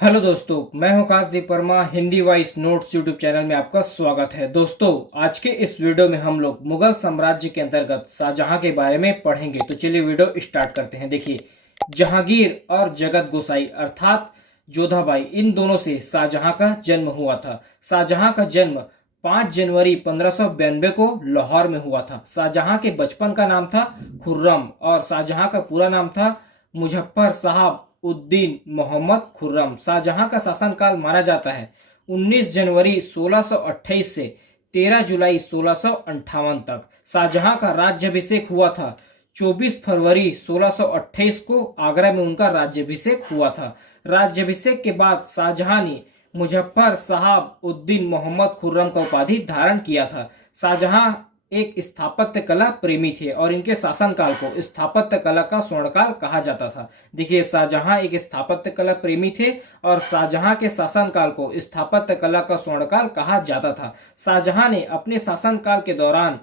Hello दोस्तों, मैं हूं Kashdeep Verma. Hindi voice notes YouTube channel में आपका स्वागत है। दोस्तों, आज के इस वीडियो में हम लोग मुगल साम्राज्य के अंतर्गत शाहजहां के बारे में पढ़ेंगे। तो चलिए वीडियो स्टार्ट करते हैं। देखिए, जहांगीर और जगत गोसाई अर्थात जोधाबाई, इन दोनों से शाहजहां का जन्म हुआ था। शाहजहां का जन्म 5 जनवरी 1592 को लाहौर में हुआ था। शाहजहां के बचपन का नाम था खुर्रम और शाहजहां का पूरा नाम था मुजफ्फर साहब उद्दीन मोहम्मद खुर्रम। शाहजहां का शासनकाल माना जाता है 19 जनवरी 1628 से 13 जुलाई 1658 तक। शाहजहां का राज्याभिषेक हुआ था 24 फरवरी 1628 को। आगरा में उनका राज्याभिषेक हुआ था। राज्याभिषेक के बाद शाहजहां ने मुजफ्फर साहब उद्दीन मोहम्मद खुर्रम का उपाधि धारण किया था। शाहजहां एक स्थापत्य कला प्रेमी थे और इनके शासनकाल को स्थापत्य कला का स्वर्णकाल कहा जाता था। देखिए, शाहजहां एक स्थापत्य कला प्रेमी थे और शाहजहां के शासनकाल को स्थापत्य कला का स्वर्णकाल कहा जाता था। शाहजहां ने अपने शासनकाल के दौरान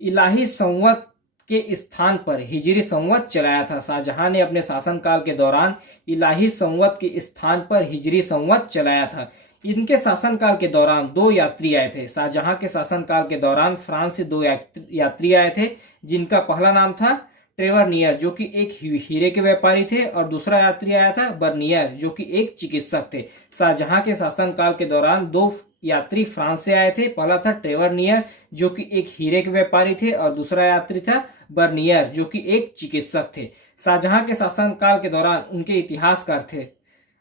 इलाही संवत के स्थान पर हिजरी संवत चलाया था। शाहजहां ने अपने शासनकाल के दौरान इलाही संवत के स्थान पर हिजरी संवत चलाया था। इनके शासनकाल के दौरान 2 यात्री आए थे। शाहजहां के शासनकाल के दौरान फ्रांस से 2 यात्री आए थे, जिनका पहला नाम था ट्रेवर नियर, जो कि एक हीरे के व्यापारी थे, और दूसरा यात्री आया था बर्नियर, जो कि एक चिकित्सक थे। शाहजहां के शासनकाल के दौरान 2 यात्री फ्रांस से आए थे। पहला था ट्रेवर नियर, जो कि एक हीरे के व्यापारी थे, और दूसरा यात्री था बर्नियर, जो कि एक चिकित्सक थे। शाहजहां के शासनकाल के दौरान उनके इतिहासकार थे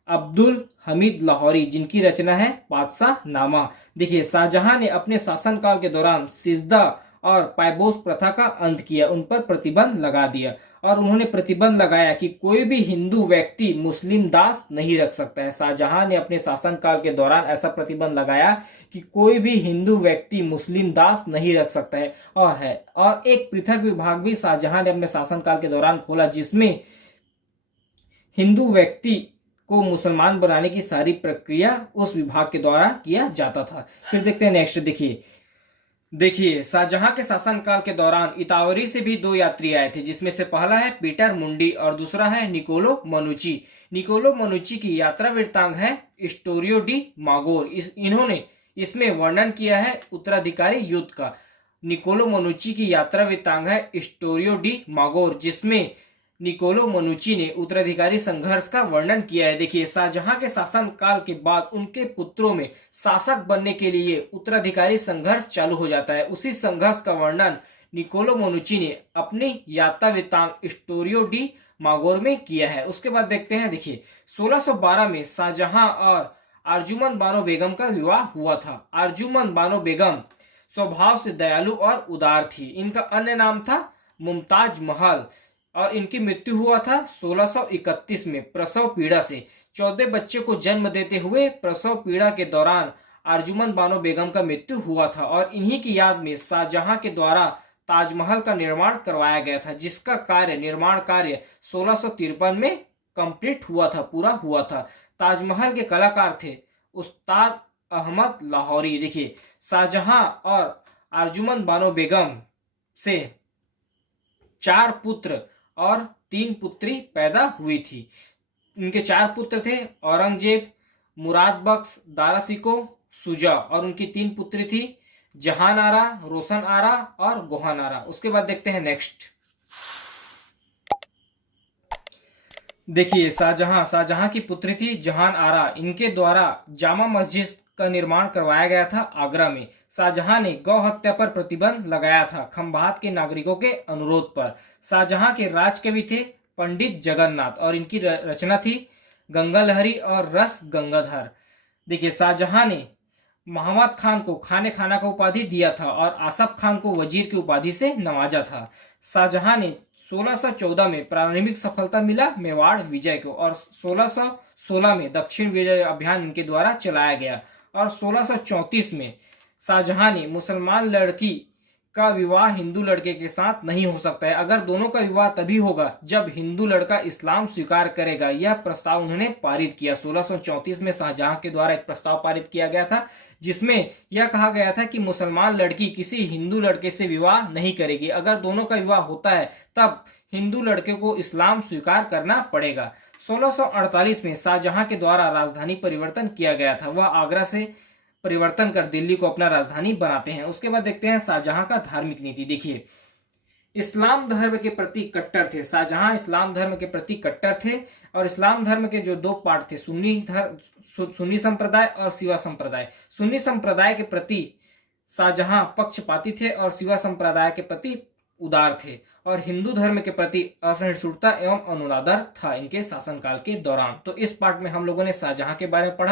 अब्दुल हमीद लाहौरी, जिनकी रचना है बादशाह नामा। देखिए, शाहजहां ने अपने शासनकाल के दौरान सिजदा और पायबोस प्रथा का अंत किया, उन पर प्रतिबंध लगा दिया, और उन्होंने प्रतिबंध लगाया कि कोई भी हिंदू व्यक्ति मुस्लिम दास नहीं रख सकता है। शाहजहां ने अपने शासनकाल के दौरान ऐसा प्रतिबंध लगाया कि कोई भी हिंदू व्यक्ति मुस्लिम दास नहीं रख सकता है। और एक पृथक विभाग भी शाहजहां ने अपने शासनकाल के दौरान खोला, जिसमें हिंदू व्यक्ति को मुसलमान बनाने की सारी प्रक्रिया उस विभाग के द्वारा किया जाता था। फिर देखते हैं नेक्स्ट। देखिए, शाहजहां के शासनकाल के दौरान इतावरी से भी 2 यात्री आए थे, जिसमें से पहला है पीटर मुंडी और दूसरा है निकोलो मनुची। निकोलो मनुची की यात्रा वृत्तांत है स्टोरियो डी मागोर। इन्होंने इसमें वर्णन किया है उत्तराधिकारी युद्ध का। निकोलो मनुची की यात्रा वृत्तांत है स्टोरियो डी मागोर, जिसमें निकोलो मनुची ने उत्तराधिकारी संघर्ष का वर्णन किया है। देखिए, शाहजहां के शासनकाल के बाद उनके पुत्रों में शासक बनने के लिए उत्तराधिकारी संघर्ष चालू हो जाता है। उसी संघर्ष का वर्णन निकोलो मनुची ने अपनी यात्रा वृत्तांत स्टोरियो डी मागोर में किया है। उसके बाद देखते हैं। देखिए, 1612 में शाहजहां और अर्जुमंद बानो बेगम का विवाह हुआ था। अर्जुमंद बानो बेगम स्वभाव से दयालु और उदार थी। इनका अन्य नाम था मुमताज महल, और इनकी मृत्यु हुआ था 1631 में प्रसव पीड़ा से। 14 बच्चे को जन्म देते हुए प्रसव पीड़ा के दौरान अर्जुमंद बानो बेगम का मृत्यु हुआ था, और इन्हीं की याद में शाहजहां के द्वारा ताजमहल का निर्माण करवाया गया था, जिसका निर्माण कार्य 1653 में कंप्लीट हुआ था, पूरा हुआ था। ताजमहल के कलाकार थे उस्ताद अहमद लाहौरी। देखिए, शाहजहां और अर्जुमंद बानो बेगम से 4 पुत्र और 3 पुत्री पैदा हुई थी। इनके 4 पुत्र थे औरंगजेब, मुराद बख्श, दारासिको, सुजा, और उनकी 3 पुत्री थी जहान आरा, रोशन आरा और गोहान आरा। उसके बाद देखते हैं नेक्स्ट। देखिए, शाहजहां की पुत्री थी जहान आरा। इनके द्वारा जामा मस्जिद का निर्माण करवाया गया था आगरा में। शाहजहां ने गौ हत्या पर प्रतिबंध लगाया था खंभात के नागरिकों के अनुरोध पर। शाहजहां के राजकवि थे पंडित जगन्नाथ, और इनकी रचना थी गंगा लहरी और रस गंगाधर। देखिए, शाहजहां ने मोहम्मद खान को खाने खाना का उपाधि दिया था और आसफ खान को वजीर की उपाधि से नवाजा था। शाहजहां ने 1614 में प्रारंभिक सफलता मिला मेवाड़ विजय को, और 1616 में दक्षिण विजय अभियान इनके द्वारा चलाया गया, और 1634 में शाहजहां ने मुसलमान लड़की का विवाह हिंदू लड़के के साथ नहीं हो सकता है। अगर दोनों का विवाह तभी होगा जब हिंदू लड़का इस्लाम स्वीकार करेगा। यह प्रस्ताव उन्होंने पारित किया। 1634 में शाहजहां के द्वारा एक प्रस्ताव पारित किया गया था, जिसमें यह कहा गया था कि मुसलमान लड़की किसी हिंदू लड़के से विवाह नहीं करेगी। अगर दोनों का विवाह होता है तब हिंदू लड़के को इस्लाम स्वीकार करना पड़ेगा। 1648 में शाहजहां के द्वारा राजधानी परिवर्तन किया गया था। वह आगरा से परिवर्तन कर दिल्ली को अपना राजधानी बनाते हैं। उसके बाद देखते हैं शाहजहां का धार्मिक नीति। देखिए, इस्लाम धर्म के प्रति कट्टर थे। शाहजहां इस्लाम धर्म के प्रति कट्टर थे और इस्लाम धर्म के जो दो पार्ट थे, सुन्नी संप्रदाय और शिवा संप्रदाय। सुन्नी संप्रदाय के प्रति शाहजहां पक्षपाती थे और शिवा संप्रदाय के प्रति उदार थे, और हिंदू धर्म के प्रति असहिष्णुता एवं अनुदार था इनके शासनकाल के दौरान। तो इस पार्ट में हम लोगों ने शाहजहां के बारे में पढ़ा।